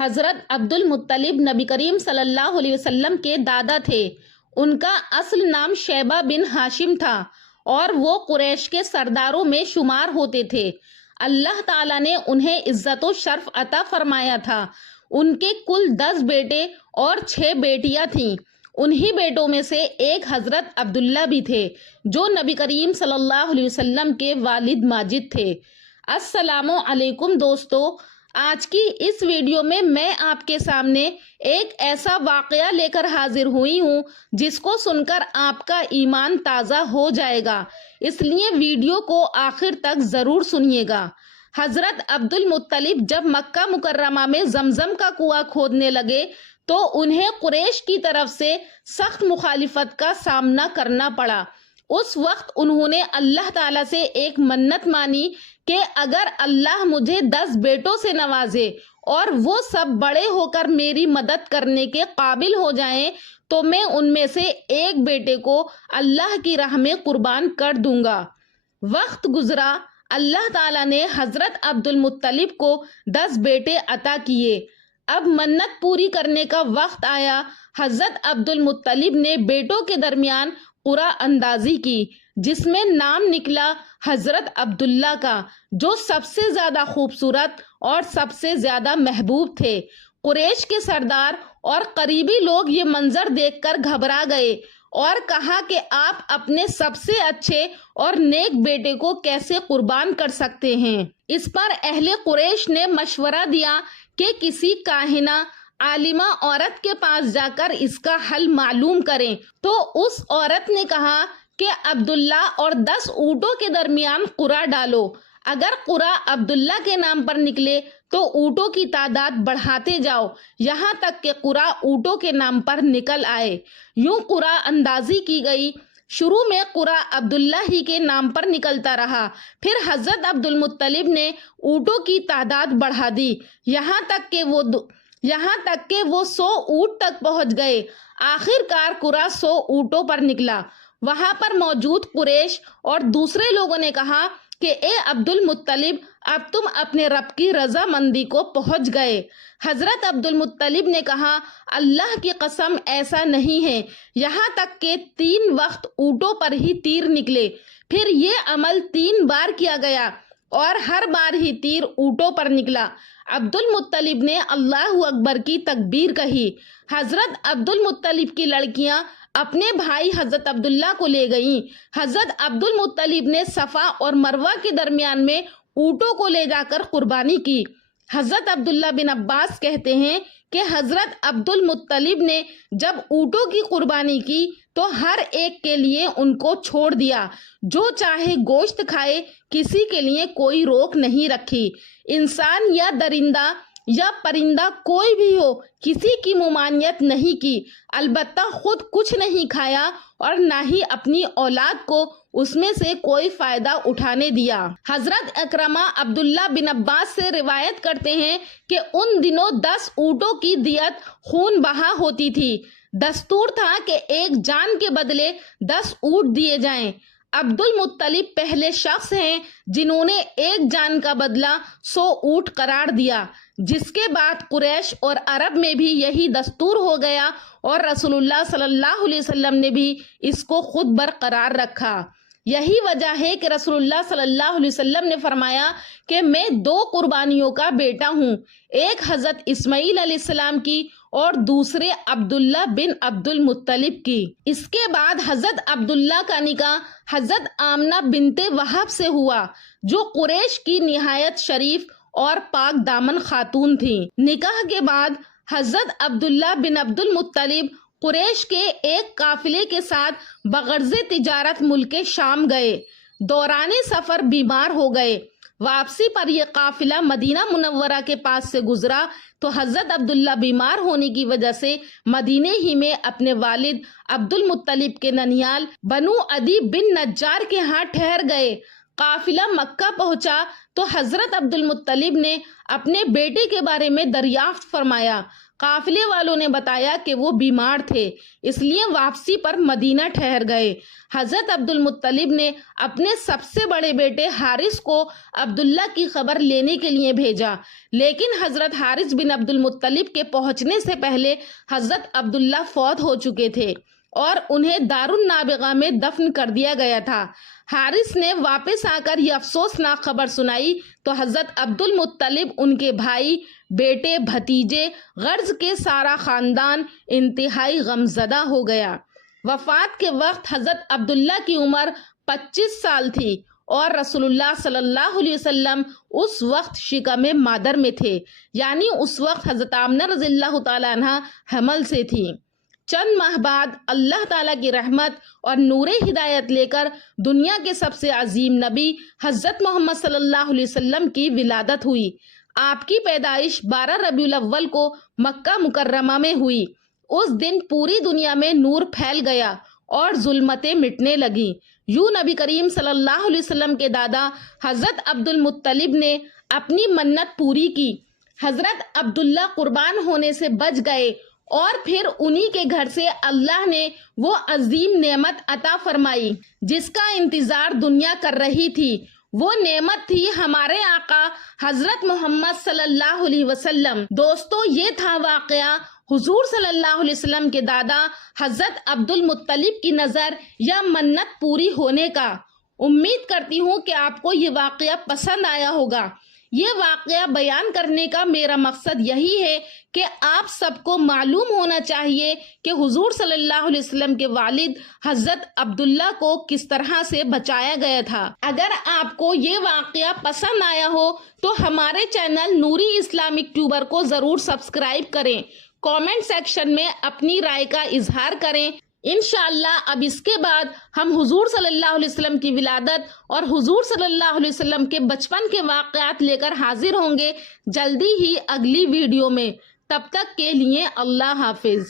حضرت عبد المطلب نبی کریم صلی اللہ علیہ وسلم کے دادا تھے۔ ان کا اصل نام شیبہ بن ہاشم تھا اور وہ قریش کے سرداروں میں شمار ہوتے تھے۔ اللہ تعالیٰ نے انہیں عزت و شرف عطا فرمایا تھا۔ ان کے کل 10 بیٹے اور 6 بیٹیاں تھیں۔ انہی بیٹوں میں سے ایک حضرت عبداللہ بھی تھے جو نبی کریم صلی اللہ علیہ وسلم کے والد ماجد تھے۔ السلام علیکم دوستو، آج کی اس ویڈیو میں آپ کے سامنے ایک ایسا واقعہ لے کر حاضر ہوئی ہوں جس کو سن کر آپ کا ایمان تازہ ہو جائے گا، اس لیے ویڈیو کو آخر تک ضرور سنیے گا۔ حضرت عبد المطلب جب مکہ مکرمہ میں زمزم کا کنواں کھودنے لگے تو انہیں قریش کی طرف سے سخت مخالفت کا سامنا کرنا پڑا۔ اس وقت انہوں نے اللہ تعالیٰ سے ایک منت مانی کہ اگر اللہ مجھے 10 بیٹوں سے نوازے اور وہ سب بڑے ہو کر میری مدد کرنے کے قابل ہو جائیں تو میں ان میں سے ایک بیٹے کو اللہ کی راہ میں قربان کر دوں گا۔ وقت گزرا، اللہ تعالیٰ نے حضرت عبد المطلب کو 10 بیٹے عطا کیے۔ اب منت پوری کرنے کا وقت آیا۔ حضرت عبد المطلب نے بیٹوں کے درمیان قرعہ اندازی کی جس میں نام نکلا حضرت عبداللہ کا، جو سب سے زیادہ خوبصورت اور سب سے زیادہ محبوب تھے۔ قریش کے سردار اور قریبی لوگ یہ منظر دیکھ کر گھبرا گئے اور کہا کہ آپ اپنے سب سے اچھے اور نیک بیٹے کو کیسے قربان کر سکتے ہیں۔ اس پر اہل قریش نے مشورہ دیا کہ کسی کاہنہ عالمہ عورت کے پاس جا کر اس کا حل معلوم کریں، تو اس عورت نے کہا کہ عبداللہ اور 10 اونٹوں کے درمیان قرعہ ڈالو۔ اگر قرعہ عبداللہ کے نام پر نکلے تو اونٹوں کی تعداد بڑھاتے جاؤ یہاں تک کہ قرعہ اونٹوں کے نام پر نکل آئے۔ یوں قرعہ اندازی کی گئی۔ شروع میں قرعہ عبداللہ ہی کے نام پر نکلتا رہا، پھر حضرت عبد المطلب نے اونٹوں کی تعداد بڑھا دی یہاں تک کہ وہ 100 اونٹ تک پہنچ گئے۔ آخر کار قرعہ 100 اونٹوں پر نکلا۔ وہاں پر موجود قریش اور دوسرے لوگوں نے کہا کہ اے عبد المطلب، اب تم اپنے رب کی رضامندی کو پہنچ گئے۔ حضرت عبد المطلب نے کہا اللہ کی قسم ایسا نہیں ہے، یہاں تک کہ 3 وقت اونٹوں پر ہی تیر نکلے۔ پھر یہ عمل 3 بار کیا گیا اور ہر بار ہی تیر اونٹوں پر نکلا۔ عبد المطلب نے اللہ اکبر کی تکبیر کہی۔ حضرت عبد المطلب کی لڑکیاں اپنے بھائی حضرت عبداللہ کو لے گئیں۔ حضرت عبد المطلب نے صفا اور مروہ کے درمیان میں اونٹوں کو لے جا کر قربانی کی۔ حضرت عبداللہ بن عباس کہتے ہیں کہ حضرت عبد المطلب نے جب اونٹوں کی قربانی کی تو ہر ایک کے لیے ان کو چھوڑ دیا، جو چاہے گوشت کھائے، کسی کے لیے کوئی روک نہیں رکھی۔ انسان یا درندہ یا پرندہ کوئی بھی ہو، کسی کی ممانعت نہیں کی، البتہ خود کچھ نہیں کھایا اور نہ ہی اپنی اولاد کو اس میں سے کوئی فائدہ اٹھانے دیا۔ حضرت اکرمہ عبداللہ بن عباس سے روایت کرتے ہیں کہ ان دنوں 10 اونٹوں کی دیت خون بہا ہوتی تھی۔ دستور تھا کہ ایک جان کے بدلے 10 اونٹ دیے جائیں۔ عبد المطلب پہلے شخص ہیں جنہوں نے ایک جان کا بدلہ 100 اونٹ قرار دیا، جس کے بعد قریش اور عرب میں بھی یہی دستور ہو گیا اور رسول اللہ صلی اللہ علیہ وسلم نے بھی اس کو خود برقرار رکھا۔ یہی وجہ ہے کہ رسول اللہ صلی اللہ علیہ وسلم نے فرمایا کہ میں 2 قربانیوں کا بیٹا ہوں، ایک حضرت اسماعیل علیہ السلام کی اور دوسرے عبداللہ بن عبد المطلب کی۔ اس کے بعد حضرت عبداللہ کا نکاح حضرت آمنہ بنت وہب سے ہوا، جو قریش کی نہایت شریف اور پاک دامن خاتون تھیں۔ نکاح کے بعد حضرت عبداللہ بن عبد المطلب قریش کے ایک قافلے کے ساتھ بغرض تجارت ملک شام گئے۔ دوران سفر بیمار ہو گئے۔ واپسی پر یہ قافلہ مدینہ منورہ کے پاس سے گزرا تو حضرت عبداللہ بیمار ہونے کی وجہ سے مدینے ہی میں اپنے والد عبد المطلب کے ننیال بنو عدی بن نجار کے ہاں ٹھہر گئے۔ قافلہ مکہ پہنچا تو حضرت عبد المطلب نے اپنے بیٹے کے بارے میں دریافت فرمایا۔ قافلے والوں نے بتایا کہ وہ بیمار تھے، اس لیے واپسی پر مدینہ ٹھہر گئے۔ حضرت عبد المطلب نے اپنے سب سے بڑے بیٹے حارث کو عبداللہ کی خبر لینے کے لیے بھیجا، لیکن حضرت حارث بن عبد المطلب کے پہنچنے سے پہلے حضرت عبداللہ فوت ہو چکے تھے اور انہیں دارالنابغہ میں دفن کر دیا گیا تھا۔ حارث نے واپس آ کر یہ افسوسناک خبر سنائی تو حضرت عبد المطلب، ان کے بھائی، بیٹے، بھتیجے، غرض کے سارا خاندان انتہائی غمزدہ ہو گیا۔ وفات کے وقت حضرت عبداللہ کی عمر 25 سال تھی اور رسول اللہ صلی اللہ علیہ وسلم اس وقت شکم مادر میں تھے، یعنی اس وقت حضرت آمنہ رضی اللہ تعالیٰ عنہ حمل سے تھی۔ چند ماہ بعد اللہ تعالیٰ کی رحمت اور نور ہدایت لے کر دنیا کے سب سے عظیم نبی حضرت محمد صلی اللہ علیہ وسلم کی ولادت ہوئی۔ آپ کی پیدائش 12 ربیع الاول کو مکہ مکرمہ میں ہوئی۔ اس دن پوری دنیا میں نور پھیل گیا اور ظلمتیں مٹنے لگیں۔ یوں نبی کریم صلی اللہ علیہ وسلم کے دادا حضرت عبد المطلب نے اپنی منت پوری کی۔ حضرت عبداللہ قربان ہونے سے بچ گئے اور پھر انہی کے گھر سے اللہ نے وہ عظیم نعمت عطا فرمائی جس کا انتظار دنیا کر رہی تھی۔ وہ نعمت تھی ہمارے آقا حضرت محمد صلی اللہ علیہ وسلم۔ دوستو، یہ تھا واقعہ حضور صلی اللہ علیہ وسلم کے دادا حضرت عبد المطلب کی نظر یا منت پوری ہونے کا۔ امید کرتی ہوں کہ آپ کو یہ واقعہ پسند آیا ہوگا۔ یہ واقعہ بیان کرنے کا میرا مقصد یہی ہے کہ آپ سب کو معلوم ہونا چاہیے کہ حضور صلی اللہ علیہ وسلم کے والد حضرت عبداللہ کو کس طرح سے بچایا گیا تھا۔ اگر آپ کو یہ واقعہ پسند آیا ہو تو ہمارے چینل نوری اسلامک ٹیوبر کو ضرور سبسکرائب کریں، کامنٹ سیکشن میں اپنی رائے کا اظہار کریں۔ انشاءاللہ اب اس کے بعد ہم حضور صلی اللہ علیہ وسلم کی ولادت اور حضور صلی اللہ علیہ وسلم کے بچپن کے واقعات لے کر حاضر ہوں گے جلدی ہی اگلی ویڈیو میں۔ تب تک کے لیے اللہ حافظ۔